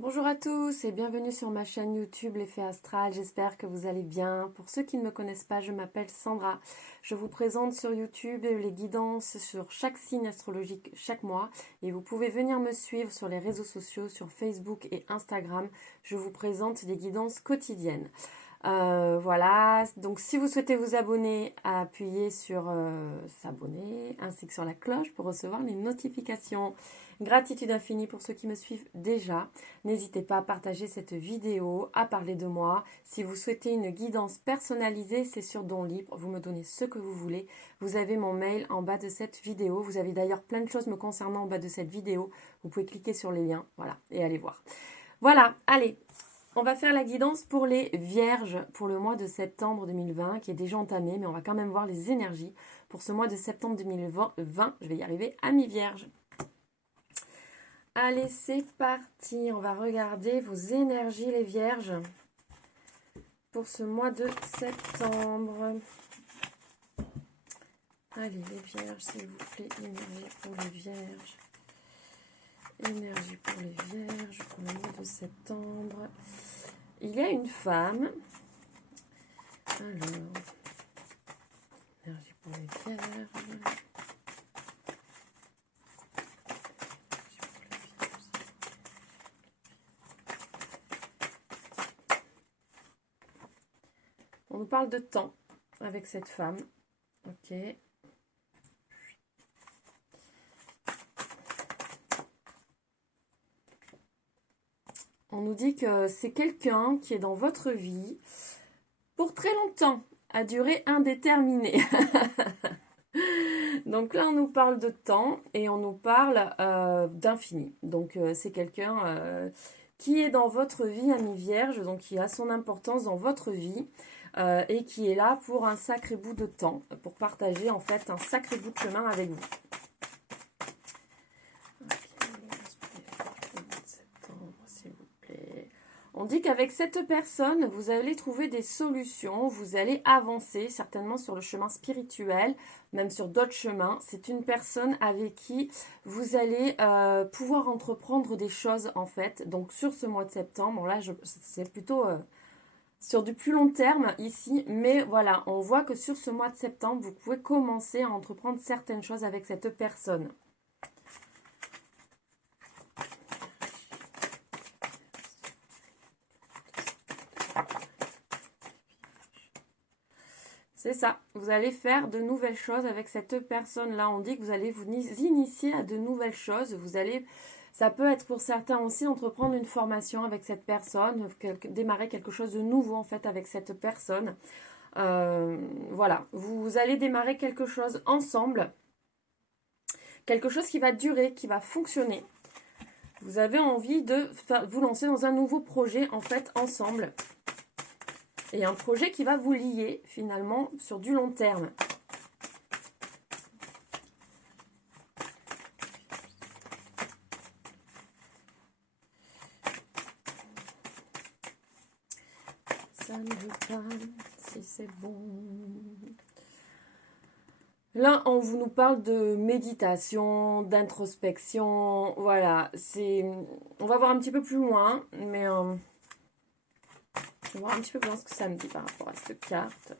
Bonjour à tous et bienvenue sur ma chaîne YouTube L'Effet Astral, j'espère que vous allez bien. Pour ceux qui ne me connaissent pas, je m'appelle Sandra. Je vous présente sur YouTube les guidances sur chaque signe astrologique chaque mois et vous pouvez venir me suivre sur les réseaux sociaux, sur Facebook et Instagram. Je vous présente des guidances quotidiennes. Voilà, donc si vous souhaitez vous abonner, appuyez sur s'abonner ainsi que sur la cloche pour recevoir les notifications. Gratitude infinie pour ceux qui me suivent déjà. N'hésitez pas à partager cette vidéo, à parler de moi. Si vous souhaitez une guidance personnalisée, c'est sur Don Libre. Vous me donnez ce que vous voulez. Vous avez mon mail en bas de cette vidéo. Vous avez d'ailleurs plein de choses me concernant en bas de cette vidéo. Vous pouvez cliquer sur les liens, voilà, et aller voir. Voilà, allez. On va faire la guidance pour les vierges pour le mois de septembre 2020 qui est déjà entamé, mais on va quand même voir les énergies pour ce mois de septembre 2020. Je vais y arriver à mi-vierge. Allez, c'est parti. On va regarder vos énergies les vierges pour ce mois de septembre. Allez, les vierges, s'il vous plaît, énergie pour les vierges. Énergie pour les vierges pour le mois de septembre. Il y a une femme. Alors, énergie pour les vierges. On nous parle de temps avec cette femme. Ok. On nous dit que c'est quelqu'un qui est dans votre vie pour très longtemps, à durée indéterminée. Donc là, on nous parle de temps et on nous parle d'infini. Donc c'est quelqu'un qui est dans votre vie à mi-vierge, donc qui a son importance dans votre vie et qui est là pour un sacré bout de temps, pour partager en fait un sacré bout de chemin avec vous. On dit qu'avec cette personne, vous allez trouver des solutions, vous allez avancer certainement sur le chemin spirituel, même sur d'autres chemins. C'est une personne avec qui vous allez pouvoir entreprendre des choses en fait. Donc sur ce mois de septembre, là c'est plutôt sur du plus long terme ici. Mais voilà, on voit que sur ce mois de septembre, vous pouvez commencer à entreprendre certaines choses avec cette personne. C'est ça, vous allez faire de nouvelles choses avec cette personne-là. On dit que vous allez vous initier à de nouvelles choses. Ça peut être pour certains aussi entreprendre une formation avec cette personne, démarrer quelque chose de nouveau en fait avec cette personne. Voilà, vous allez démarrer quelque chose ensemble, quelque chose qui va durer, qui va fonctionner. Vous avez envie de vous lancer dans un nouveau projet en fait ensemble. Et un projet qui va vous lier finalement sur du long terme. Ça ne veut pas si c'est bon. Là, on vous nous parle de méditation, d'introspection. Voilà, on va voir un petit peu plus loin, mais je vais voir un petit peu plus loin ce que ça me dit par rapport à cette carte.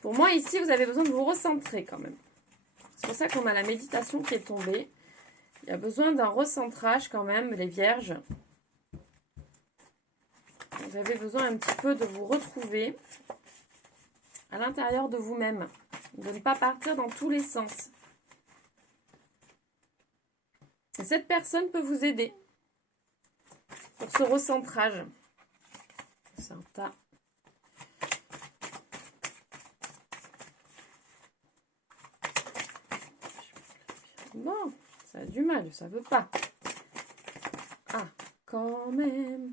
Pour moi, ici, vous avez besoin de vous recentrer quand même. C'est pour ça qu'on a la méditation qui est tombée. Il y a besoin d'un recentrage quand même, les vierges. Vous avez besoin un petit peu de vous retrouver à l'intérieur de vous-même. De ne pas partir dans tous les sens. Et cette personne peut vous aider pour ce recentrage. C'est un tas. Bon, ça a du mal, ça veut pas. Ah, quand même.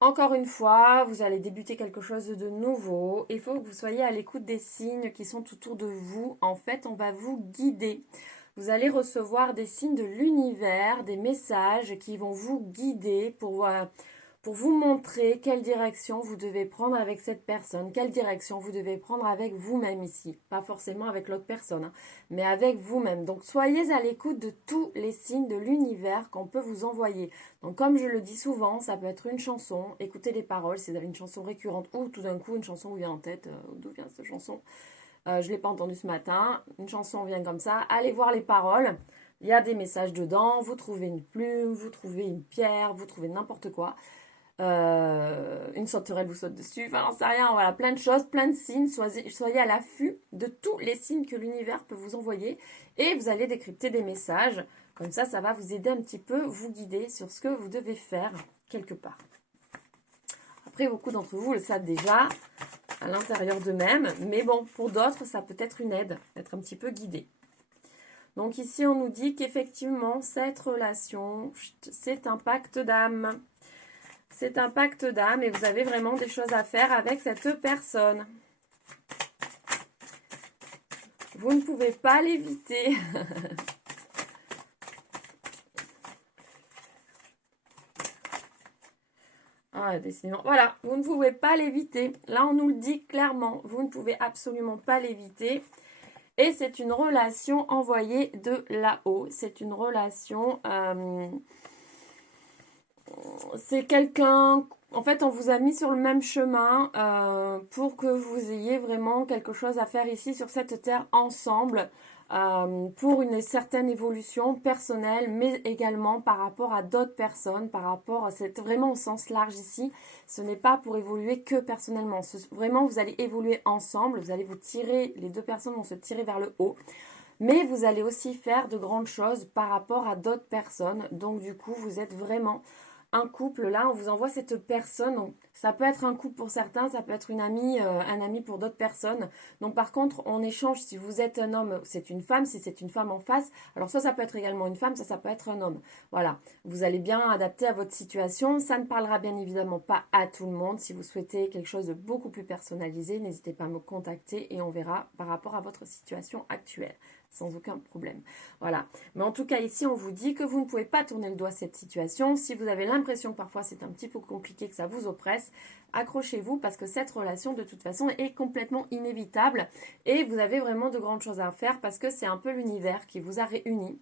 Encore une fois, vous allez débuter quelque chose de nouveau. Il faut que vous soyez à l'écoute des signes qui sont autour de vous. En fait, on va vous guider. Vous allez recevoir des signes de l'univers, des messages qui vont vous guider pour vous montrer quelle direction vous devez prendre avec cette personne, quelle direction vous devez prendre avec vous-même ici. Pas forcément avec l'autre personne, hein, mais avec vous-même. Donc soyez à l'écoute de tous les signes de l'univers qu'on peut vous envoyer. Donc comme je le dis souvent, ça peut être une chanson, écoutez les paroles si vous avez une chanson récurrente ou tout d'un coup une chanson vous vient en tête, d'où vient cette chanson, je ne l'ai pas entendue ce matin, une chanson vient comme ça, allez voir les paroles. Il y a des messages dedans, vous trouvez une plume, vous trouvez une pierre, vous trouvez n'importe quoi. Une sauterelle vous saute dessus, enfin j'en sais rien, voilà, plein de choses, plein de signes, soyez à l'affût de tous les signes que l'univers peut vous envoyer et vous allez décrypter des messages, comme ça va vous aider un petit peu, vous guider sur ce que vous devez faire quelque part. Après, beaucoup d'entre vous le savent déjà à l'intérieur d'eux-mêmes, mais bon, pour d'autres, ça peut être une aide, être un petit peu guidé. Donc ici, on nous dit qu'effectivement, cette relation, c'est un pacte d'âme. C'est un pacte d'âme et vous avez vraiment des choses à faire avec cette personne. Vous ne pouvez pas l'éviter. Ah, décidément. Voilà, vous ne pouvez pas l'éviter. Là, on nous le dit clairement. Vous ne pouvez absolument pas l'éviter. Et c'est une relation envoyée de là-haut. C'est une relation... c'est quelqu'un... En fait, on vous a mis sur le même chemin pour que vous ayez vraiment quelque chose à faire ici sur cette terre ensemble pour une certaine évolution personnelle, mais également par rapport à d'autres personnes, par rapport, c'est vraiment au sens large ici. Ce n'est pas pour évoluer que personnellement. Vraiment, vous allez évoluer ensemble, vous allez vous tirer, les deux personnes vont se tirer vers le haut. Mais vous allez aussi faire de grandes choses par rapport à d'autres personnes. Donc du coup, vous êtes vraiment un couple. Là, on vous envoie cette personne. Ça peut être un couple pour certains, ça peut être une amie, un ami pour d'autres personnes. Donc par contre, on échange. Si vous êtes un homme, c'est une femme. Si c'est une femme en face, alors soit ça peut être également une femme, ça peut être un homme. Voilà, vous allez bien adapter à votre situation. Ça ne parlera bien évidemment pas à tout le monde. Si vous souhaitez quelque chose de beaucoup plus personnalisé, n'hésitez pas à me contacter et on verra par rapport à votre situation actuelle. Sans aucun problème. Voilà. Mais en tout cas, ici, on vous dit que vous ne pouvez pas tourner le doigt à cette situation. Si vous avez l'impression que parfois c'est un petit peu compliqué, que ça vous oppresse, accrochez-vous parce que cette relation, de toute façon, est complètement inévitable. Et vous avez vraiment de grandes choses à faire parce que c'est un peu l'univers qui vous a réunis.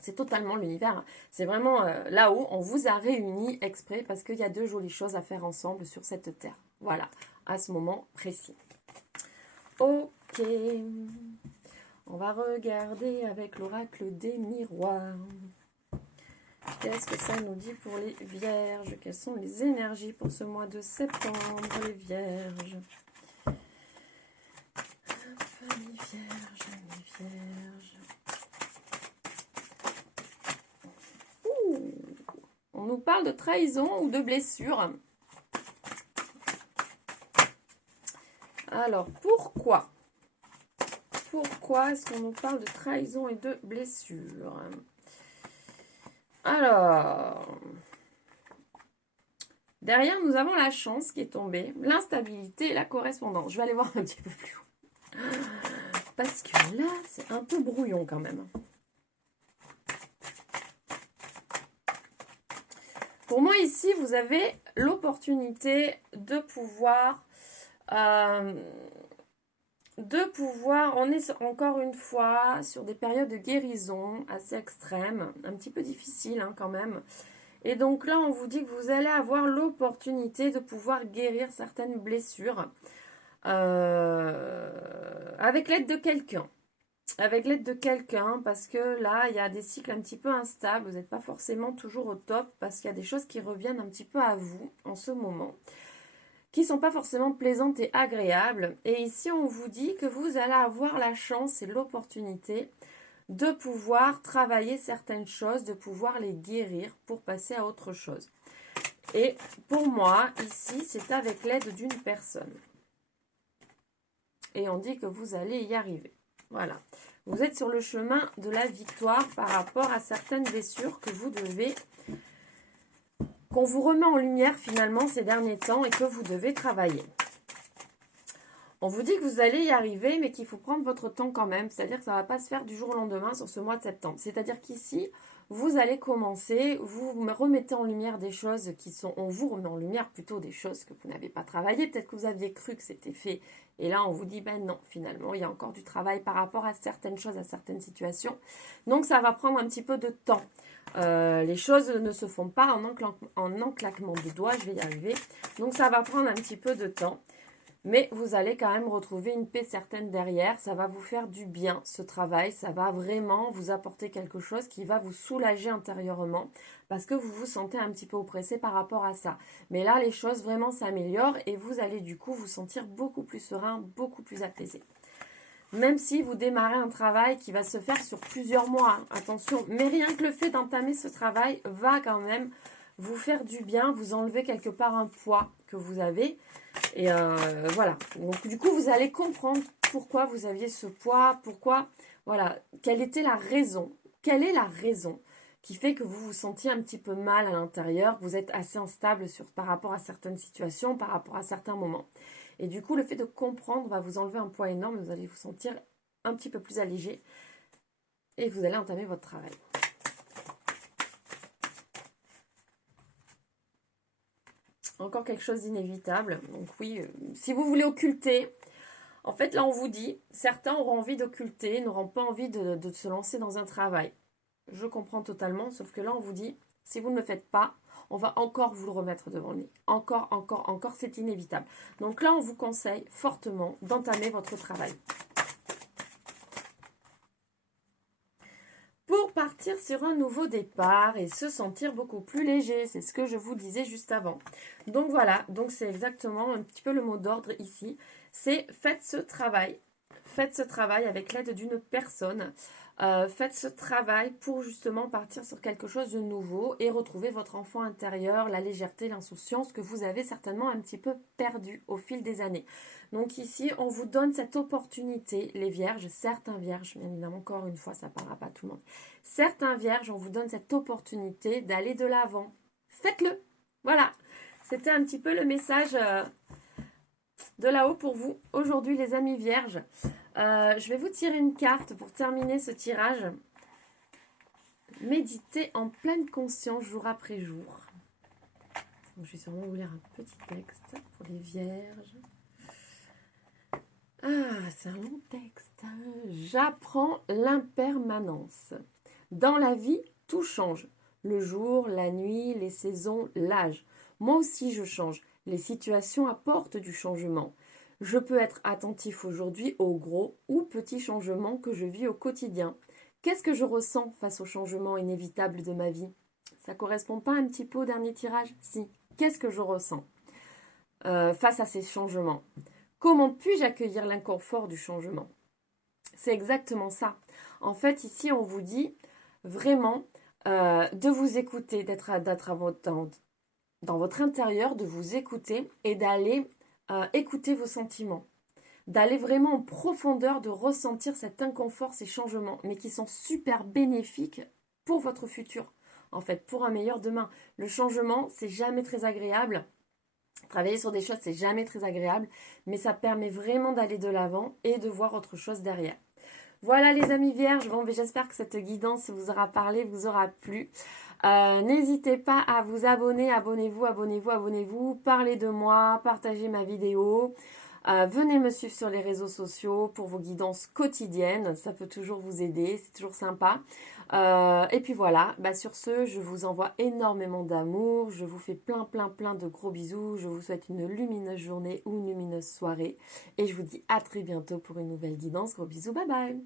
C'est totalement l'univers. C'est vraiment là-haut, on vous a réunis exprès parce qu'il y a de jolies choses à faire ensemble sur cette terre. Voilà, à ce moment précis. Ok. On va regarder avec l'oracle des miroirs. Qu'est-ce que ça nous dit pour les vierges? Quelles sont les énergies pour ce mois de septembre, les vierges? Les vierges. Ouh, on nous parle de trahison ou de blessure. Alors, pourquoi? Pourquoi est-ce qu'on nous parle de trahison et de blessure? Alors, derrière, nous avons la chance qui est tombée, l'instabilité et la correspondance. Je vais aller voir un petit peu plus haut. Parce que là, c'est un peu brouillon quand même. Pour moi, ici, vous avez l'opportunité de pouvoir... on est encore une fois sur des périodes de guérison assez extrêmes, un petit peu difficiles quand même. Et donc là, on vous dit que vous allez avoir l'opportunité de pouvoir guérir certaines blessures avec l'aide de quelqu'un. Avec l'aide de quelqu'un, parce que là, il y a des cycles un petit peu instables, vous n'êtes pas forcément toujours au top, parce qu'il y a des choses qui reviennent un petit peu à vous en ce moment, qui ne sont pas forcément plaisantes et agréables. Et ici, on vous dit que vous allez avoir la chance et l'opportunité de pouvoir travailler certaines choses, de pouvoir les guérir pour passer à autre chose. Et pour moi, ici, c'est avec l'aide d'une personne. Et on dit que vous allez y arriver. Voilà. Vous êtes sur le chemin de la victoire par rapport à certaines blessures que vous devez... qu'on vous remet en lumière finalement ces derniers temps et que vous devez travailler. On vous dit que vous allez y arriver, mais qu'il faut prendre votre temps quand même. C'est-à-dire que ça ne va pas se faire du jour au lendemain sur ce mois de septembre. C'est-à-dire qu'ici, vous allez commencer, vous remettez en lumière des choses qui sont... On vous remet en lumière plutôt des choses que vous n'avez pas travaillées. Peut-être que vous aviez cru que c'était fait. Et là, on vous dit, ben non, finalement, il y a encore du travail par rapport à certaines choses, à certaines situations. Donc, ça va prendre un petit peu de temps. Les choses ne se font pas en enclaquement de doigts, je vais y arriver. Donc, ça va prendre un petit peu de temps. Mais vous allez quand même retrouver une paix certaine derrière. Ça va vous faire du bien, ce travail. Ça va vraiment vous apporter quelque chose qui va vous soulager intérieurement parce que vous vous sentez un petit peu oppressé par rapport à ça. Mais là, les choses vraiment s'améliorent et vous allez du coup vous sentir beaucoup plus serein, beaucoup plus apaisé. Même si vous démarrez un travail qui va se faire sur plusieurs mois, hein, attention. Mais rien que le fait d'entamer ce travail va quand même vous faire du bien, vous enlever quelque part un poids que vous avez. Et voilà, donc du coup, vous allez comprendre pourquoi vous aviez ce poids, pourquoi, voilà, quelle était la raison, quelle est la raison qui fait que vous vous sentiez un petit peu mal à l'intérieur, que vous êtes assez instable par rapport à certaines situations, par rapport à certains moments. Et du coup, le fait de comprendre va vous enlever un poids énorme, vous allez vous sentir un petit peu plus allégé et vous allez entamer votre travail. Encore quelque chose d'inévitable. Donc oui, si vous voulez occulter, en fait là on vous dit, certains auront envie d'occulter, n'auront pas envie de se lancer dans un travail. Je comprends totalement, sauf que là on vous dit, si vous ne le faites pas, on va encore vous le remettre devant le nez. Encore, c'est inévitable. Donc là on vous conseille fortement d'entamer votre travail. Pour partir sur un nouveau départ et se sentir beaucoup plus léger. C'est ce que je vous disais juste avant. Donc voilà, donc c'est exactement un petit peu le mot d'ordre ici. C'est faites ce travail. Faites ce travail avec l'aide d'une personne. Faites ce travail pour justement partir sur quelque chose de nouveau et retrouver votre enfant intérieur, la légèreté, l'insouciance que vous avez certainement un petit peu perdu au fil des années. Donc ici, on vous donne cette opportunité, les vierges, certains vierges, bien évidemment, encore une fois, ça ne parlera pas à tout le monde. Certains vierges, on vous donne cette opportunité d'aller de l'avant. Faites-le. Voilà. C'était un petit peu le message de là-haut pour vous aujourd'hui, les amis vierges. Je vais vous tirer une carte pour terminer ce tirage. Méditez en pleine conscience jour après jour. Donc, je vais sûrement vous lire un petit texte pour les vierges. Ah, c'est un long texte. J'apprends l'impermanence. Dans la vie, tout change. Le jour, la nuit, les saisons, l'âge. Moi aussi, je change. Les situations apportent du changement. Je peux être attentif aujourd'hui aux gros ou petits changements que je vis au quotidien. Qu'est-ce que je ressens face aux changements inévitables de ma vie? Ça correspond pas un petit peu au dernier tirage? Si. Qu'est-ce que je ressens face à ces changements? Comment puis-je accueillir l'inconfort du changement? C'est exactement ça. En fait, ici, on vous dit vraiment de vous écouter, d'être dans votre intérieur, de vous écouter et d'aller écouter vos sentiments. D'aller vraiment en profondeur, de ressentir cet inconfort, ces changements, mais qui sont super bénéfiques pour votre futur. En fait, pour un meilleur demain. Le changement, c'est jamais très agréable. Travailler sur des choses, c'est jamais très agréable, mais ça permet vraiment d'aller de l'avant et de voir autre chose derrière. Voilà les amis vierges, bon, j'espère que cette guidance vous aura parlé, vous aura plu. N'hésitez pas à vous abonner, abonnez-vous, parlez de moi, partagez ma vidéo. Venez me suivre sur les réseaux sociaux pour vos guidances quotidiennes, ça peut toujours vous aider, c'est toujours sympa. Et puis voilà, sur ce, je vous envoie énormément d'amour, je vous fais plein de gros bisous, je vous souhaite une lumineuse journée ou une lumineuse soirée et je vous dis à très bientôt pour une nouvelle guidance, gros bisous, bye bye.